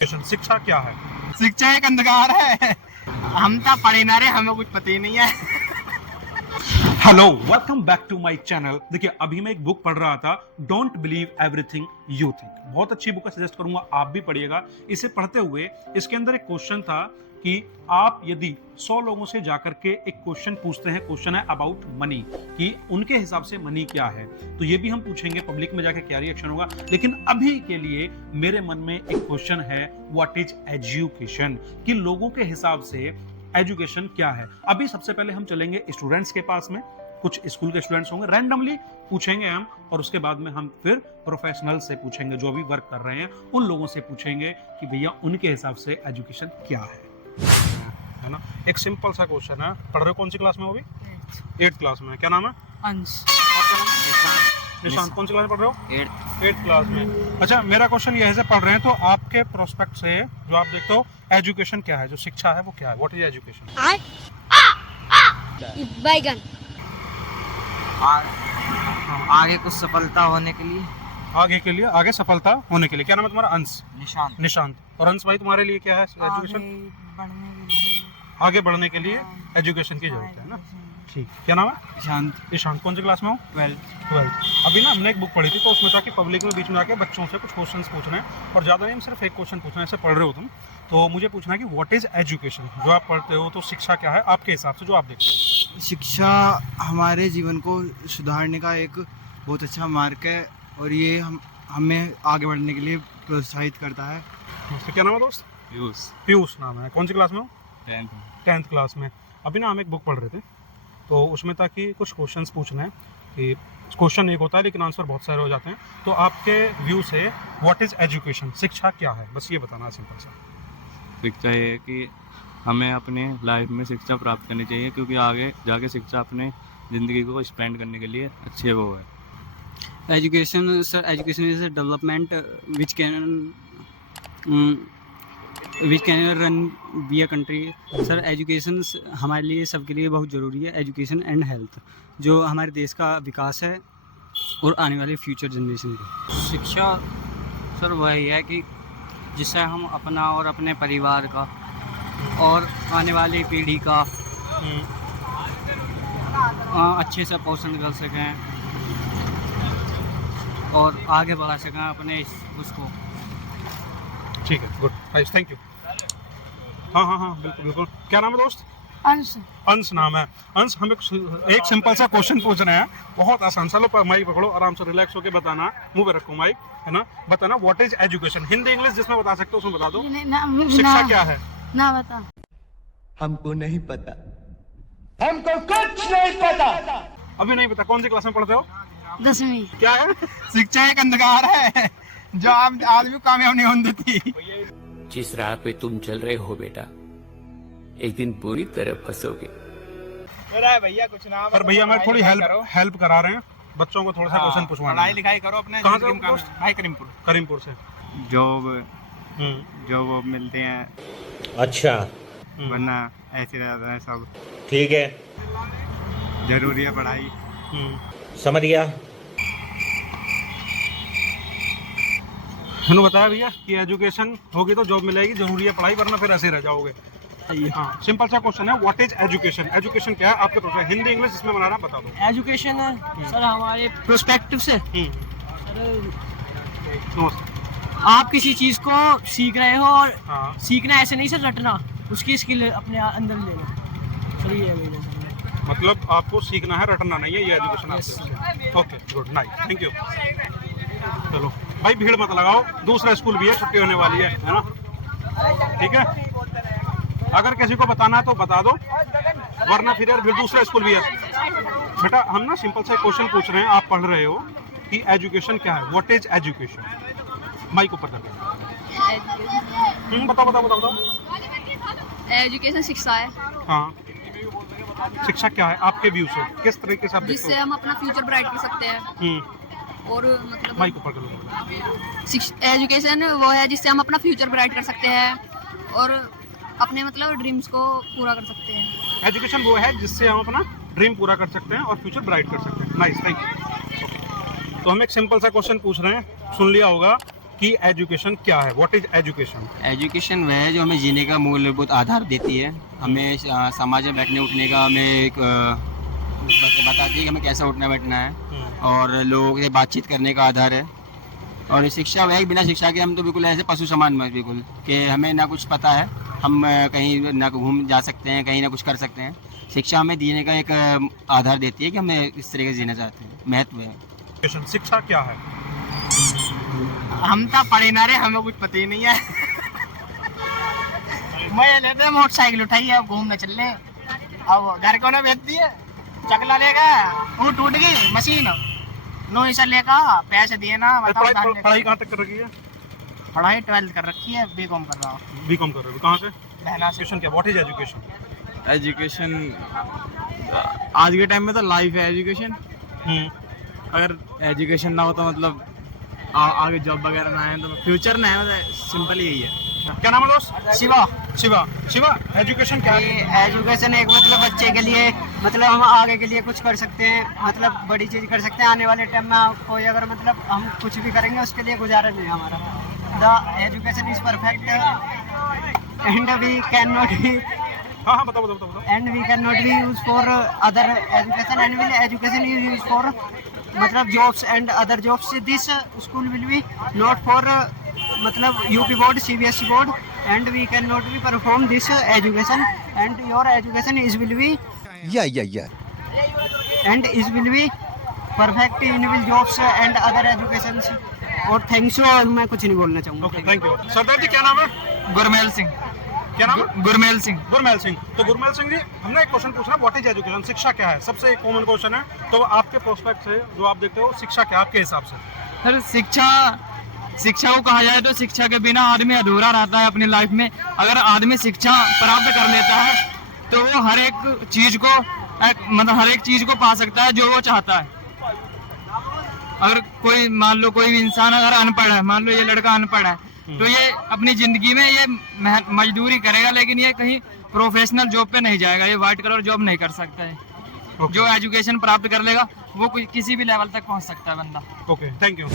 शिक्षा क्या है? शिक्षा एक अंधकार है। हम तो पढ़े ना रे, हमें कुछ पता ही नहीं है। Hello, welcome back to my channel. देखिए, अभी मैं एक बुक पढ़ रहा था, don't believe everything you think. बहुत अच्छी बुक है, सजेस्ट करूंगा आप भी पढ़िएगा। इसे पढ़ते हुए इसके अंदर एक क्वेश्चन था कि आप यदि 100 लोगों से जाकर के एक क्वेश्चन पूछते हैं, क्वेश्चन है अबाउट मनी, कि उनके हिसाब से मनी क्या है, तो ये भी हम पूछेंगे पब्लिक में जाके क्या रिएक्शन होगा। लेकिन अभी के लिए मेरे मन में एक क्वेश्चन है, व्हाट इज एजुकेशन, कि लोगों के हिसाब से एजुकेशन क्या है। अभी सबसे पहले हम चलेंगे स्टूडेंट्स के पास में, कुछ स्कूल के स्टूडेंट्स होंगे, रैंडमली पूछेंगे हम, और उसके बाद में हम फिर प्रोफेशनल से पूछेंगे, जो भी वर्क कर रहे हैं उन लोगों से पूछेंगे कि भैया उनके हिसाब से एजुकेशन क्या है ना। एक सिंपल सा क्वेश्चन है, पढ़ रहे हो कौन सी क्लास में हो अभी? 8th क्लास में। क्या नाम है? अंश। निशांत। कौन सी क्लास में पढ़ रहे हो? 8th क्लास में। अच्छा, मेरा क्वेश्चन ये है, पढ़ रहे हैं तो आपके प्रोस्पेक्ट से जो आप देखते हो, एजुकेशन क्या है, जो शिक्षा है वो क्या है, व्हाट इज एजुकेशन? बैगन। आगे कुछ सफलता होने के लिए। आगे सफलता होने के लिए। क्या नाम है तुम्हारा? अंश। निशांत। निशांत। और अंश भाई, तुम्हारे लिए क्या है एजुकेशन? आगे बढ़ने के लिए एजुकेशन की जरूरत है ना। ठीक। क्या नाम है? निशांत। ईशांत। कौन सी क्लास में हो? 12th। अभी ना हमने एक बुक पढ़ी थी, तो उसमें था कि पब्लिक में बीच में आके बच्चों से कुछ क्वेश्चंस पूछने हैं, और ज़्यादा नहीं, हम सिर्फ एक क्वेश्चन पूछना है। ऐसे पढ़ रहे हो तुम, तो मुझे पूछना है कि व्हाट इज एजुकेशन। जो आप पढ़ते हो, तो शिक्षा क्या है आपके हिसाब से, जो आप देखते हो? शिक्षा हमारे जीवन को सुधारने का एक बहुत अच्छा मार्ग है, और ये हमें आगे बढ़ने के लिए प्रोत्साहित करता है। तो क्या नाम है दोस्त? पीयूष नाम है। कौन सी क्लास में हो? 10th क्लास में। अभी ना हम एक बुक पढ़ रहे थे, तो उसमें था कि कुछ क्वेश्चंस पूछना है, कि क्वेश्चन एक होता है लेकिन आंसर बहुत सारे हो जाते हैं। तो आपके व्यू से व्हाट इज एजुकेशन, शिक्षा क्या है, बस ये बताना है सिंपल सा। शिक्षा ये है कि हमें अपने लाइफ में शिक्षा प्राप्त करनी चाहिए, क्योंकि आगे जाके शिक्षा अपने ज़िंदगी को स्पेंड करने के लिए अच्छे वो है। Education, sir, education is a development which can run be a country. Sir education हमारे लिए, सबके लिए बहुत ज़रूरी है। एजुकेशन एंड हेल्थ, जो हमारे देश का विकास है और आने वाले फ्यूचर जनरेशन का। शिक्षा सर वही है कि जिससे हम अपना और अपने परिवार का और आने वाली पीढ़ी का अच्छे से पोषण कर सकें और आगे बढ़ा सकें अपने उसको। ठीक है, गुड, नाइस, थैंक यू। हाँ, बिल्कुल बिल्कुल। क्या नाम है दोस्त? अंश। अंश नाम है। अंश, हम एक सिंपल सा क्वेश्चन पूछ रहे हैं, बहुत आसान। चलो माइक पकड़ो, आराम से रिलैक्स होकर बताना, मुंह पे रखो माइक, है ना। बताना what is education, Hindi English जिसमें बता सकते हो उसमें बता दो। शिक्षा क्या है? ना बता। हमको नहीं पता, हमको कुछ नहीं पता। अभी नहीं पता? कौन सी क्लास में पढ़ते हो? 10वीं। क्या है? शिक्षा एक अंधकार है, जो आदमी को कामयाब नहीं होने देती। जिस राह पे तुम चल रहे हो बेटा, एक दिन पूरी तरह फंसोगे। भैया कुछ ना, पर भैया मैं थोड़ी हेल्प करा रहे हैं बच्चों को, थोड़ा सा क्वेश्चन पूछवाना। पढ़ाई लिखाई करो अपने। कहाँ से हो दोस्त? भाई करीमपुर से। जॉब मिलते हैं, अच्छा, वरना ऐसे रहता है सब। ठीक है, जरूरी है पढ़ाई। समझ गया। मैंने बताया भैया कि एजुकेशन होगी तो जॉब मिलेगी, जरूरी है पढ़ाई, वरना फिर ऐसे रह जाओगे। हाँ, सिंपल सा क्वेश्चन है, व्हाट इज एजुकेशन। एजुकेशन क्या है आपके प्रोफेशन, हिंदी इंग्लिश जिसमें बना रहा बता दो। एजुकेशन सर हमारे प्रोस्पेक्टिव से, आप किसी चीज़ को सीख रहे हो, और हाँ, सीखना ऐसे नहीं सर रटना, उसकी स्किल अपने अंदर लेना। सर ये है मेरा सर। मतलब आपको सीखना है, रटना नहीं है, ये एजुकेशन आपके। Okay, good, nice, thank you. चलो भाई, भीड़ मत लगाओ, दूसरा स्कूल भी है, छुट्टी होने वाली है ना। ठीक है, अगर किसी को बताना है तो बता दो, वरना फिर यार, फिर दूसरा स्कूल भी है। बेटा, हम ना सिंपल सा क्वेश्चन पूछ रहे हैं, आप पढ़ रहे हो कि एजुकेशन क्या है, व्हाट इज एजुकेशन। माइक ऊपर करके बताओ। एजुकेशन शिक्षा है। हाँ, शिक्षा क्या है आपके व्यू से, किस तरीके से आप देखते जिससे हम अपना फ्यूचर ब्राइट कर सकते हैं। हो? और मतलब माइक ऊपर कर लो। एजुकेशन वो है जिससे हम अपना फ्यूचर ब्राइट कर सकते हैं और अपने मतलब ड्रीम्स को पूरा कर सकते हैं। एजुकेशन वो है जिससे हम अपना ड्रीम पूरा कर सकते हैं और फ्यूचर ब्राइट कर सकते हैं। Nice, thank you. तो हम एक सिंपल सा क्वेश्चन पूछ रहे हैं, सुन लिया होगा कि एजुकेशन क्या है, व्हाट इज एजुकेशन? एजुकेशन वह है जो हमें जीने का मूलभूत आधार देती है। हमें समाज में बैठने उठने का हमें एक बताती है कि हमें कैसा उठना बैठना है, और लोगों से बातचीत करने का आधार है। और शिक्षा वह है, बिना शिक्षा के हम तो बिल्कुल ऐसे पशु समान में बिल्कुल कि हमें ना कुछ पता है, हम कहीं ना घूम जा सकते हैं, कहीं ना कुछ कर सकते हैं। शिक्षा हमें जीने का एक आधार देती है कि हमें इस तरीके से जीना चाहते हैं, महत्व है। एजुकेशन, शिक्षा क्या है? हम तो पढ़े ना रे, हमें कुछ पता ही नहीं है। मैं लेते मोटरसाइकिल उठाई है, अब घूमने चल रहे, अब घर को ना बेच दिए, चकला लेगा वो टूट गई मशीन, नो इसे लेगा, पैसे दिए ना, बताओ पढ़ाई कहाँ तक कर रखी है? पढ़ाई 12th कर रखी है, बीकॉम कर रहा हूँ। बीकॉम कर रहे हो, कहाँ से? बहना से। एजुकेशन क्या, व्हाट इज एजुकेशन? एजुकेशन आज के टाइम में तो लाइफ है एजुकेशन। अगर एजुकेशन ना हो तो मतलब आगे जॉब वगैरह ना आए तो फ्यूचर ना है, मतलब सिंपल यही है। क्या नाम है दोस्त? शिवा। शिवा, शिवा, एजुकेशन क्या है? एजुकेशन एक मतलब बच्चे के लिए, मतलब हम आगे के लिए कुछ कर सकते हैं, मतलब बड़ी चीज़ कर सकते हैं। आने वाले टाइम में कोई अगर मतलब हम कुछ भी करेंगे उसके लिए गुजारा नहीं है हमारा। The education is perfect and we can not be हाँ बताओ। And we can not be use for other education and will education is use for मतलब jobs and other jobs. This school will be not for मतलब UP board, CBSE board, and we can not be perform this education and your education is will be and is will be perfect in will jobs and other education. और thanks you, और मैं कुछ नहीं बोलना चाहूँगा। Okay, thank you. Sardar ji क्या नाम है? गुरमेल सिंह। क्या नाम है? गुरमेल सिंह। गुरमेल सिंह। तो गुरमेल सिंह जी, हमने एक क्वेश्चन पूछना, व्हाट इज एजुकेशन, शिक्षा क्या है? सबसे कॉमन क्वेश्चन है, तो आपके प्रोस्पेक्ट से जो आप देखते हो, शिक्षा क्या आपके हिसाब से? सर शिक्षा को कहा जाए तो शिक्षा के बिना आदमी अधूरा रहता है अपनी लाइफ में। अगर आदमी शिक्षा प्राप्त कर लेता है तो वो हर एक चीज को मतलब हर एक चीज को पा सकता है जो वो चाहता है। अगर कोई मान लो कोई इंसान अगर अनपढ़ है, मान लो ये लड़का अनपढ़ है, तो ये अपनी जिंदगी में ये मजदूरी करेगा, लेकिन ये कहीं प्रोफेशनल जॉब पे नहीं जाएगा, ये व्हाइट कलर जॉब नहीं कर सकता है। जो एजुकेशन प्राप्त कर लेगा वो किसी भी लेवल तक पहुंच सकता है बंदा। Okay, thank you.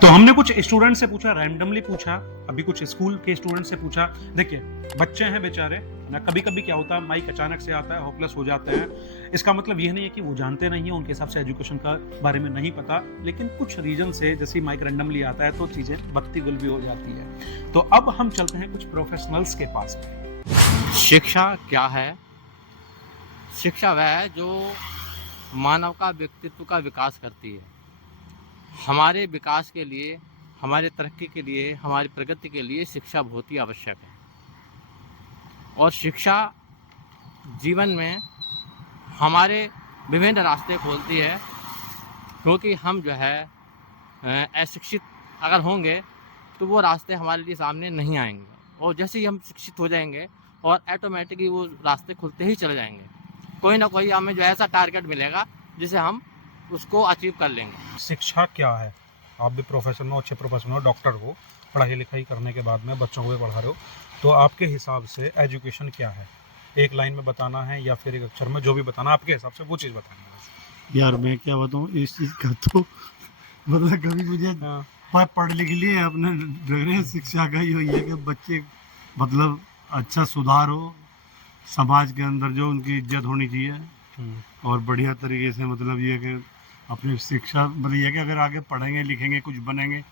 तो हमने कुछ स्टूडेंट से पूछा, रैंडमली पूछा, अभी कुछ स्कूल के स्टूडेंट से पूछा। देखिए, बच्चे हैं बेचारे ना, कभी कभी क्या होता है, माइक अचानक से आता है, होपलेस हो जाते हैं। इसका मतलब यह नहीं है कि वो जानते नहीं है, उनके हिसाब से एजुकेशन का बारे में नहीं पता, लेकिन कुछ रीजन से जैसे माइक रैंडमली आता है तो चीजें बत्ती गुल भी हो जाती है। तो अब हम चलते हैं कुछ प्रोफेशनल्स के पास में। शिक्षा क्या है? शिक्षा वह है जो मानव का व्यक्तित्व का विकास करती है। हमारे विकास के लिए, हमारे तरक्की के लिए, हमारी प्रगति के लिए शिक्षा बहुत ही आवश्यक है। और शिक्षा जीवन में हमारे विभिन्न रास्ते खोलती है, क्योंकि हम जो है अशिक्षित अगर होंगे तो वो रास्ते हमारे लिए सामने नहीं आएंगे, और जैसे ही हम शिक्षित हो जाएंगे और ऑटोमेटिकली वो रास्ते खुलते ही चले जाएंगे। कोई ना कोई हमें जो ऐसा टारगेट मिलेगा जिसे हम उसको अचीव कर लेंगे। शिक्षा क्या है? आप भी प्रोफेसर हो, अच्छे प्रोफेसर हो, डॉक्टर हो, पढ़ाई लिखाई करने के बाद में बच्चों को भी पढ़ा रहे हो, तो आपके हिसाब से एजुकेशन क्या है? एक लाइन में बताना है या फिर एक अक्षर में, जो भी बताना आपके हिसाब से वो चीज़ बताना है। यार मैं क्या बताऊँ इस चीज़ का, तो मतलब कभी मुझे पढ़ लिख लिए अपने लग रहे हैं। शिक्षा का ही है कि बच्चे मतलब अच्छा सुधार हो, समाज के अंदर जो उनकी इज्जत होनी चाहिए, और बढ़िया तरीके से मतलब ये कि अपनी शिक्षा मतलब ये कि अगर आगे पढ़ेंगे लिखेंगे कुछ बनेंगे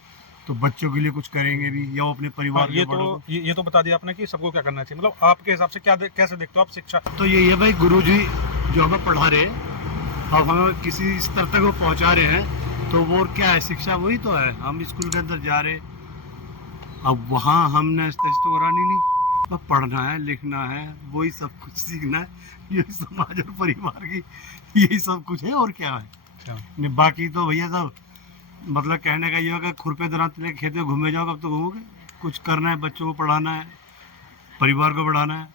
तो बच्चों के लिए कुछ करेंगे भी, या वो अपने परिवार ये तो बता दिया आपने कि सबको क्या करना चाहिए। मतलब आपके हिसाब से कैसे देखते हो आप शिक्षा? तो यही है भाई, गुरुजी जो हमें पढ़ा रहे अब हमें किसी स्तर तक वो पहुंचा रहे हैं, तो वो क्या है, शिक्षा वही तो है। हम स्कूल के अंदर जा रहे, अब वहाँ हमने टेस्ट करानी नहीं, बस पढ़ना है, लिखना है, वही सब कुछ सीखना है। यही समाज और परिवार की यही सब कुछ है, और क्या है। बाकी तो भैया सब मतलब कहने का ये होगा, खुरपे दरात लेके खेत में घूमे जाओ, कब तो घूमोगे। कुछ करना है, बच्चों को पढ़ाना है, परिवार को बढ़ाना है,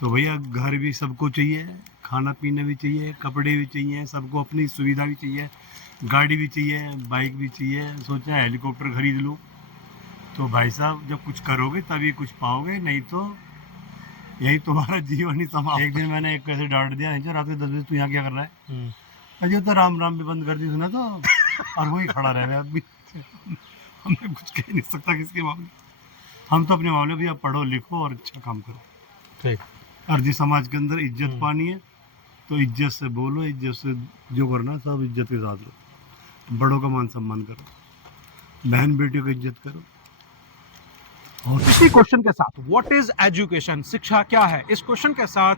तो भैया घर भी सबको चाहिए, खाना पीना भी चाहिए, कपड़े भी चाहिए, सबको अपनी सुविधा भी चाहिए, गाड़ी भी चाहिए, बाइक भी चाहिए। सोचा हेलीकॉप्टर खरीद लूँ, तो भाई साहब जब कुछ करोगे तभी कुछ पाओगे, नहीं तो यही तुम्हारा जीवन ही समाप्त। एक दिन मैंने एक कैसे डांट दिया, रात के 10 बजे तू यहाँ क्या कर रहा है? अजय तो राम राम भी बंद कर दी सुना तो, और वही खड़ा रह गया अभी। हमने कुछ कह नहीं सकता किसके मामले। हम तो अपने मामले भी आप पढ़ो लिखो और अच्छा काम करो। ठीक। और जिस समाज के अंदर इज्जत पानी है तो इज्जत से बोलो, इज्जत से जो करना सब इज्जत के साथ लो। बड़ों का मान सम्मान करो, बहन बेटियों की इज्जत करो। और इसी क्वेश्चन के साथ व्हाट इज एजुकेशन, शिक्षा क्या है, इस क्वेश्चन के साथ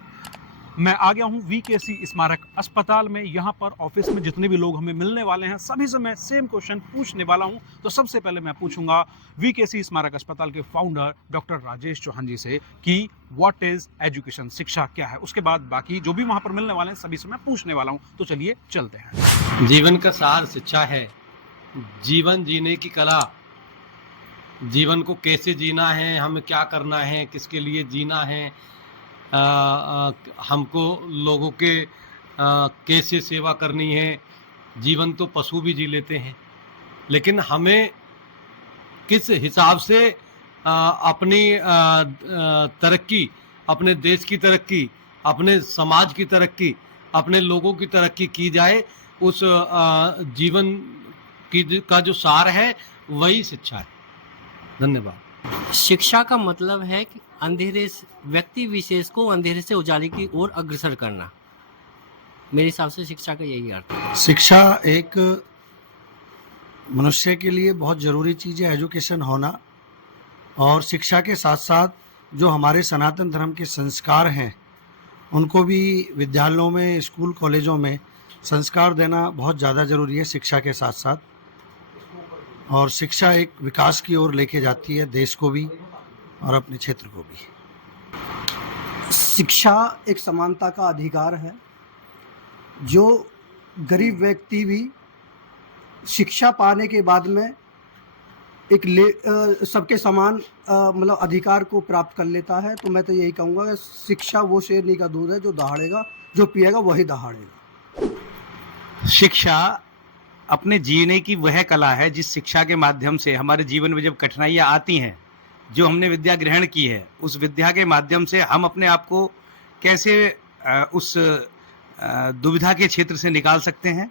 मैं आ गया हूं वीकेसी स्मारक अस्पताल में। यहां पर ऑफिस में जितने भी लोग हमें मिलने वाले हैं सभी से मैं सेम क्वेश्चन पूछने वाला हूं। तो सबसे पहले मैं पूछूंगा वीकेसी स्मारक अस्पताल के फाउंडर डॉक्टर राजेश चौहान जी से कि व्हाट इज एजुकेशन, शिक्षा क्या है। उसके बाद बाकी जो भी वहां पर मिलने वाले हैं सभी से मैं पूछने वाला हूं। तो चलिए चलते हैं। जीवन का सार शिक्षा है। जीवन जीने की कला, जीवन को कैसे जीना है, हमें क्या करना है, किसके लिए जीना है, हमको लोगों के कैसे सेवा करनी है। जीवन तो पशु भी जी लेते हैं, लेकिन हमें किस हिसाब से अपनी तरक्की, अपने देश की तरक्की, अपने समाज की तरक्की, अपने लोगों की तरक्की की जाए, उस जीवन की का जो सार है वही शिक्षा है। धन्यवाद। शिक्षा का मतलब है कि अंधेरे व्यक्ति विशेष को अंधेरे से उजाले की ओर अग्रसर करना। मेरे हिसाब से शिक्षा का यही अर्थ है। शिक्षा एक मनुष्य के लिए बहुत ज़रूरी चीज़ है, एजुकेशन होना। और शिक्षा के साथ साथ जो हमारे सनातन धर्म के संस्कार हैं उनको भी विद्यालयों में, स्कूल कॉलेजों में संस्कार देना बहुत ज़्यादा ज़रूरी है शिक्षा के साथ साथ। और शिक्षा एक विकास की ओर लेके जाती है देश को भी और अपने क्षेत्र को भी। शिक्षा एक समानता का अधिकार है। जो गरीब व्यक्ति भी शिक्षा पाने के बाद में एक सबके समान मतलब अधिकार को प्राप्त कर लेता है। तो मैं तो यही कहूँगा कि शिक्षा वो शेरनी का दूध है जो दहाड़ेगा, जो पिएगा वही दहाड़ेगा। शिक्षा अपने जीने की वह कला है जिस शिक्षा के माध्यम से हमारे जीवन में जब कठिनाइयाँ आती हैं, जो हमने विद्या ग्रहण की है, उस विद्या के माध्यम से हम अपने आप को कैसे उस दुविधा के क्षेत्र से निकाल सकते हैं।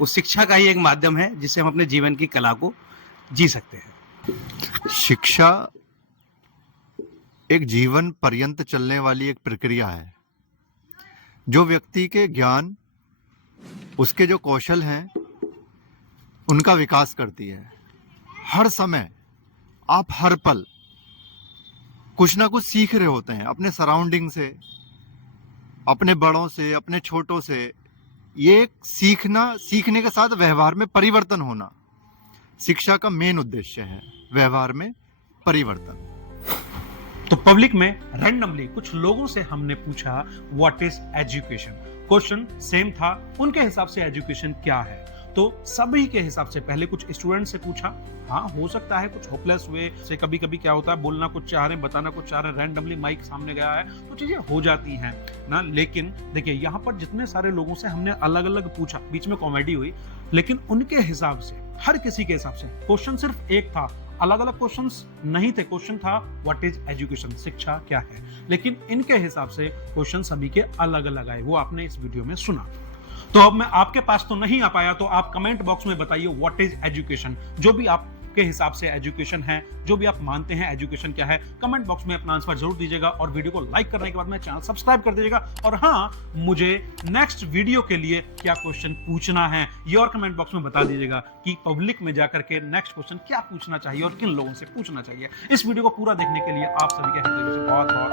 उस शिक्षा का ही एक माध्यम है जिससे हम अपने जीवन की कला को जी सकते हैं। शिक्षा एक जीवन पर्यंत चलने वाली एक प्रक्रिया है जो व्यक्ति के ज्ञान, उसके जो कौशल हैं, उनका विकास करती है। हर समय आप हर पल कुछ ना कुछ सीख रहे होते हैं, अपने सराउंडिंग से, अपने बड़ों से, अपने छोटों से। ये सीखने के साथ व्यवहार में परिवर्तन होना शिक्षा का मेन उद्देश्य है, व्यवहार में परिवर्तन। तो पब्लिक में रैंडमली कुछ लोगों से हमने पूछा what is education. Question same था, उनके हिसाब से एजुकेशन क्या है। तो सभी के हिसाब से पहले कुछ स्टूडेंट से पूछा। हाँ, हो सकता है कुछ होपलेस हुए से, कभी कभी क्या होता है बोलना कुछ चाह रहे हैं, बताना कुछ चाह रहे हैं, रैंडमली माइक सामने गया है तो चीजें हो जाती हैं ना। लेकिन देखिए यहाँ पर जितने सारे लोगों से हमने अलग अलग पूछा, बीच में कॉमेडी हुई, लेकिन उनके हिसाब से, हर किसी के हिसाब से क्वेश्चन सिर्फ एक था, अलग अलग क्वेश्चंस नहीं थे। क्वेश्चन था व्हाट इज एजुकेशन, शिक्षा क्या है। लेकिन इनके हिसाब से क्वेश्चन सभी के अलग अलग आए, वो आपने इस वीडियो में सुना। तो अब मैं आपके पास तो नहीं आ पाया, तो आप कमेंट बॉक्स में बताइए व्हाट इज एजुकेशन। जो भी आपके हिसाब से एजुकेशन है, जो भी आप मानते हैं एजुकेशन क्या है, कमेंट बॉक्स में अपना आंसर जरूर दीजिएगा। और वीडियो को लाइक करने के बाद में चैनल सब्सक्राइब कर दीजिएगा। और हाँ, मुझे नेक्स्ट वीडियो के लिए क्या क्वेश्चन पूछना है ये और कमेंट बॉक्स में बता दीजिएगा कि पब्लिक में जाकर के नेक्स्ट क्वेश्चन क्या पूछना चाहिए और किन लोगों से पूछना चाहिए। इस वीडियो को पूरा देखने के लिए आप सभी के हृदय से बहुत बहुत